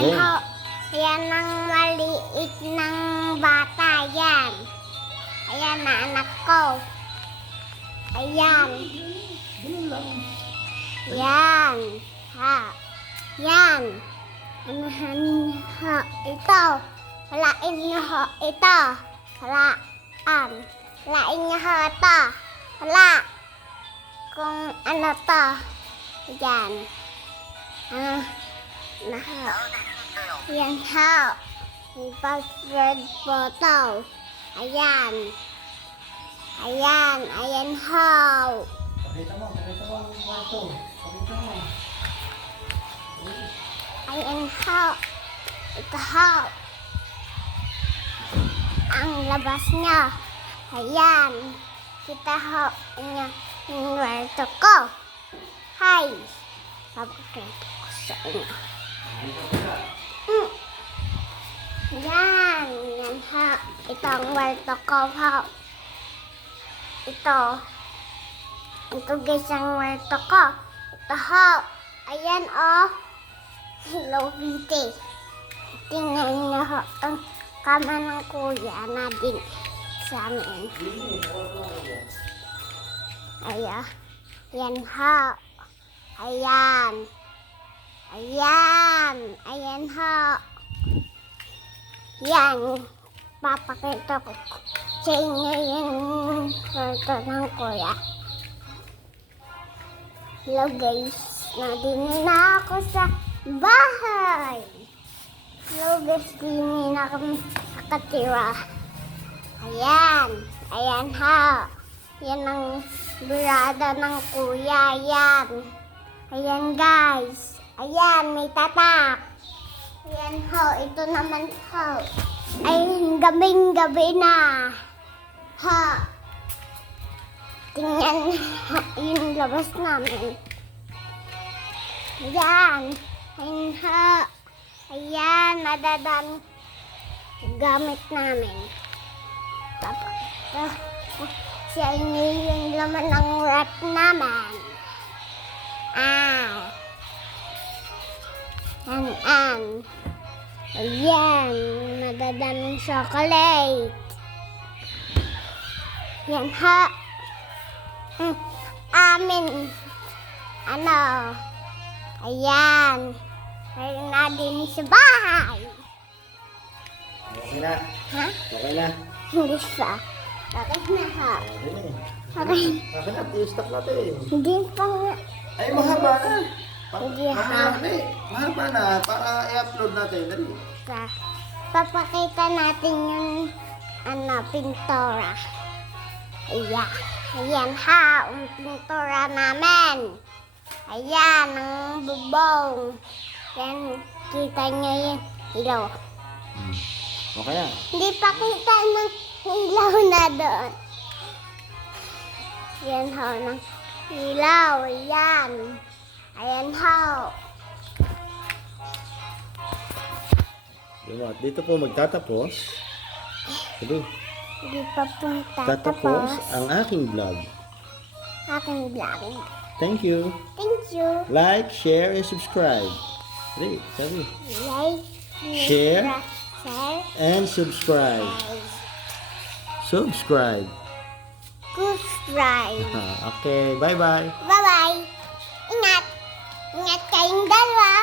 Ayan ho. Ayan ang maliit ng bata. Yan. Ayan na anak ko. Ayan. Yan. Ha. Yan. Anahan ho. Ito. Walain niyo ho. Ito. Walaan. Walain niyo ho. Ito. Wala. Kung ano to. Yan. Yan ho. Password photo. Ayan. Ayan. Ayan ho. Pakita mo ang kwarto. Pakita mo. Ayan ho. Ito ho. Ang labas niya. Ayan. Kita ho. Yung kwarto ko. Hi. Papakita ko sa inyo. Yan. Yan ho. Ito ang kwarto ko ho. Ito. Ito guys ang kwarto ko. Ito ho. Ayan oh. Hello Kitty. Tingnan niyo ho. Ang kama ng kuya na din sa amin. Ayan. Yan ho. Ayan. Ayan. Ayan ho. Yan. Papakita ko sa inyo yung photo ng kuya. Hello guys. Nandito na ako sa bahay. Hello guys. Dito na kami nakatira. Ayan. Ayan ha. Yan ang burada ng kuya. Ayan. Ayan guys. Ayan. May tatak. Ayan ho. Ito naman ho. Ay, gabing-gabi na. Ha. Tingnan yung labas namin. Ayan. Ayan ha. Ayan. Madadang gamit namin. Tapos, siya inyo yung laman ng wrap naman. Yan. Ayan, madadaming chocolate. Yan ha. Amin. Ano? Ayan. Meron na din sa bahay. Okay na. Ha? Okay na. Hindi sa. Okay na ha. Okay. Okay na. I-stop natin. Hindi pa nga. Ay, mahaba na. Hindi Mahaba na eh. Mahaba na. Para i-upload natin. Dali. Papakita natin yung pintura. Ayan. Ayan ha, ang pintura namin. Ayan, ang bubong. Yan, kita nyo yung ilaw. Okay na. Hindi pa kita ng ilaw na doon. Yan ho, ng ilaw. Ayan. Ayan ho. Dito po magtatapos. Sabi, Hindi pa punta. tatapos ang aking vlog. Aking vlog. Thank you. Thank you. Like, share, and subscribe. Sabi. Like, Share. share, And subscribe. Subscribe. subscribe. Okay, bye-bye. Bye-bye. Ingat. Ingat kayong dalawa.